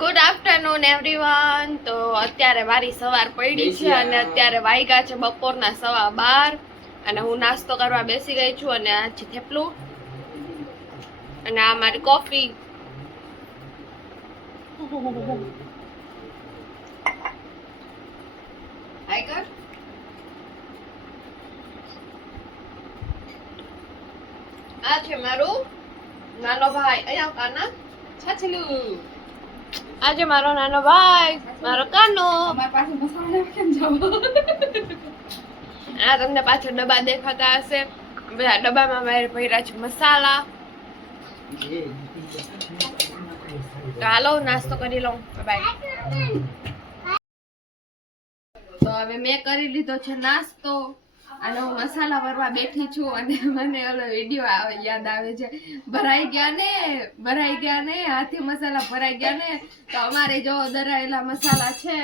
Good afternoon everyone. તો અત્યારે મારી સવાર પડી છે અને અત્યારે વાગ્યા છે બપોરના 12:15 અને હું નાસ્તો કરવા બેસી ગઈ છું અને આ છે થેપલું અને આ મારી કોફી. આ છે મારું નાનો ભાઈ. અહીંયા કાના છાછલું. આજે મારો નાનો ભાઈ, મારો કાનો. આ તમને પાછળ ડબ્બા દેખાતા હશે. બધા ડબ્બામાં મારે ભર્યા છે મસાલા. તો હાલો નાસ્તો કરી લઉં. બાય. તો હવે મેં કરી લીધો છે નાસ્તો અને હું મસાલા ભરવા બેઠી છું અને મને ઓલો વિડીયો યાદ આવે છે, ભરાઈ ગયા ને હાથી મસાલા ભરાઈ ગયા ને. તો અમારે જો દરાયેલા મસાલા છે,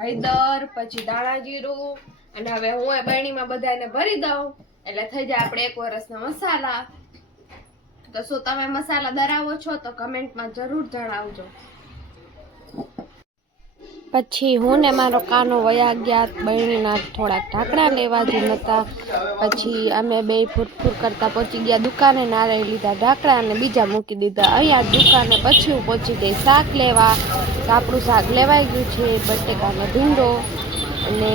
હળદર, પછી ધાણા જીરું, અને હવે હું બરણીમાં બધાને ભરી દઉં એટલે થઈ જાય આપણે 1 વર્ષના મસાલા. તો શું તમે મસાલા દરાવો છો તો કમેન્ટમાં જરૂર જણાવજો. પછી હું ને મારો કાનો વયા ગયા બરણીના થોડાક ઢાંકણા લેવા જ નતા. પછી અમે બે ફૂરફૂર કરતા પહોંચી ગયા દુકાને, નારાયણ લીધા ઢાંકણા અને બીજા મૂકી દીધા અહીંયા દુકાને. પછી હું પહોંચી ગઈ શાક લેવા. તો આપણું શાક લેવાઈ ગયું છે, બટેકાનો ભીંડો. અને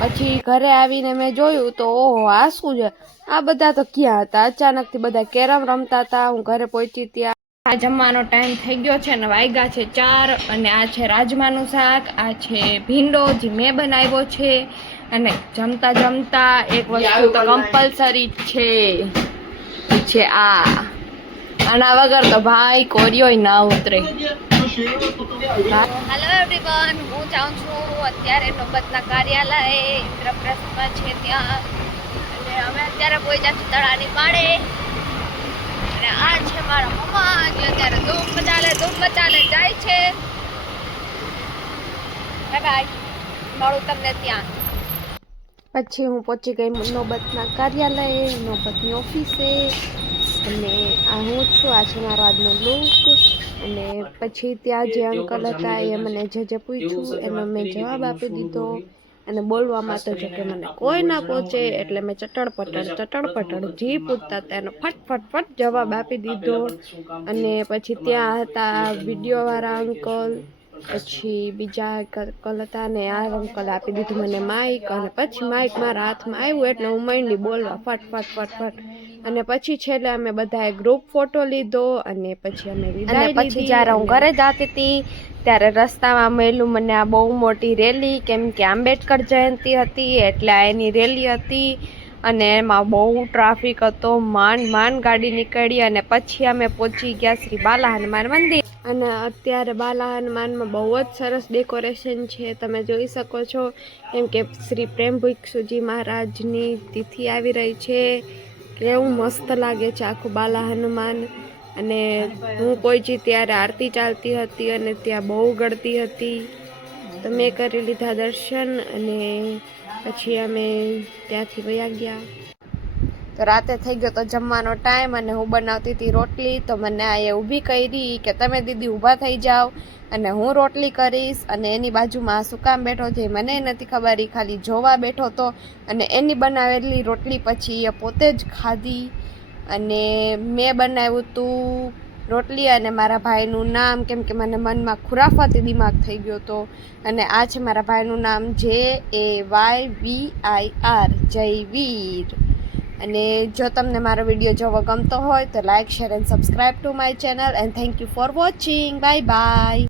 પછી ઘરે આવીને મેં જોયું તો ઓહો આ શું છે, આ બધા તો ક્યાં હતા? અચાનકથી બધા કેરમ રમતા હતા. હું ઘરે પહોંચી ત્યાં આ જમવાનો ટાઈમ થઈ ગયો છે અને વાગ્યા છે 4 અને આ છે રાજમાનું શાક, આ છે ભીંડો જે મેં બનાવ્યો છે. અને જમતા જમતા એક વસ્તુ તો કમ્પલસરી છે આના વગર તો ભાઈ કોરિયો ના ઉતરે. હેલો એવરીવન, હું જાઉં છું અત્યારે નોબતના કાર્યાલય ઇન્દ્રપ્રસ્થમાં છે ત્યાં. અને અમે અત્યારે પહોંચ્યા છીએ તળાની પાડે. અને આ છે મારા મમ્મા જે અત્યારે ધૂમ મચાલે જાય છે. બાય, મળું તમને ત્યાં. પછી હું પહોંચી ગઈ નોબતના કાર્યાલય, નોબતની ઓફિસે. અને આ હું છું, આ છે મારો આજનો લુક. અને પછી ત્યાં જે અંકલ હતા એ મને જે પૂછ્યું એનો મેં જવાબ આપી દીધો. અને બોલવામાં તો જો કે મને કોઈ ના પહોંચે એટલે મેં ચટડ પટડ જી પૂછતા હતા એનો ફટ જવાબ આપી દીધો. અને પછી ત્યાં હતા વિડીયોવાળા અંકલ, પછી બીજા અંકલ હતા ને આ અંકલ આપી દીધું મને માઇક. અને પછી માઇક મારા હાથમાં આવ્યું એટલે હું માંડી બોલવા ફટ. અને પછી છેલ્લે અમે બધાએ ગ્રુપ ફોટો લીધો અને પછી અમે વિદાય લીધી. પછી જ્યારે હું ઘરે જતી હતી ત્યારે રસ્તામાં મળ્યું મને આ બહુ મોટી રેલી, કેમ કે આંબેડકર જયંતિ હતી એટલે એની રેલી હતી. અને એમાં બહુ ટ્રાફિક હતો, માંડ ગાડી નીકળી. અને પછી અમે પહોંચી ગયા શ્રી બાલા હનુમાન મંદિર. અને અત્યારે બાલા હનુમાનમાં બહુ જ સરસ ડેકોરેશન છે, તમે જોઈ શકો છો. કેમ કે શ્રી પ્રેમ ભિક્ષુજી મહારાજની તિથિ આવી રહી છે. કેવું મસ્ત લાગે છે આખું બાલા હનુમાન. અને હું પહોંચી ત્યારે આરતી ચાલતી હતી અને ત્યાં બહુ ગળતી હતી. તો મેં કરી લીધા દર્શન અને પછી અમે ત્યાંથી વયા ગયા. તો રાતે થઈ ગયો તો જમવાનો ટાઈમ અને હું બનાવતી હતી રોટલી. તો મને આ ઊભી કરી કે તમે દીદી ઊભા થઈ જાઓ અને હું રોટલી કરીશ. અને એની બાજુમાં શું કામ બેઠો છે મને નથી ખબર, એ ખાલી જોવા બેઠો હતો. અને એની બનાવેલી રોટલી પછી એ પોતે જ ખાધી. અને મેં બનાવ્યું હતું રોટલી અને મારા ભાઈનું નામ, કેમ કે મને મનમાં ખુરાફાતી દિમાગ થઈ ગયો હતો. અને આ છે મારા ભાઈનું નામ JAYVIR, જયવીર. અને જો તમને મારો વિડીયો જોવો ગમતો હોય તો like, share and subscribe to my channel. And thank you for watching. Bye bye.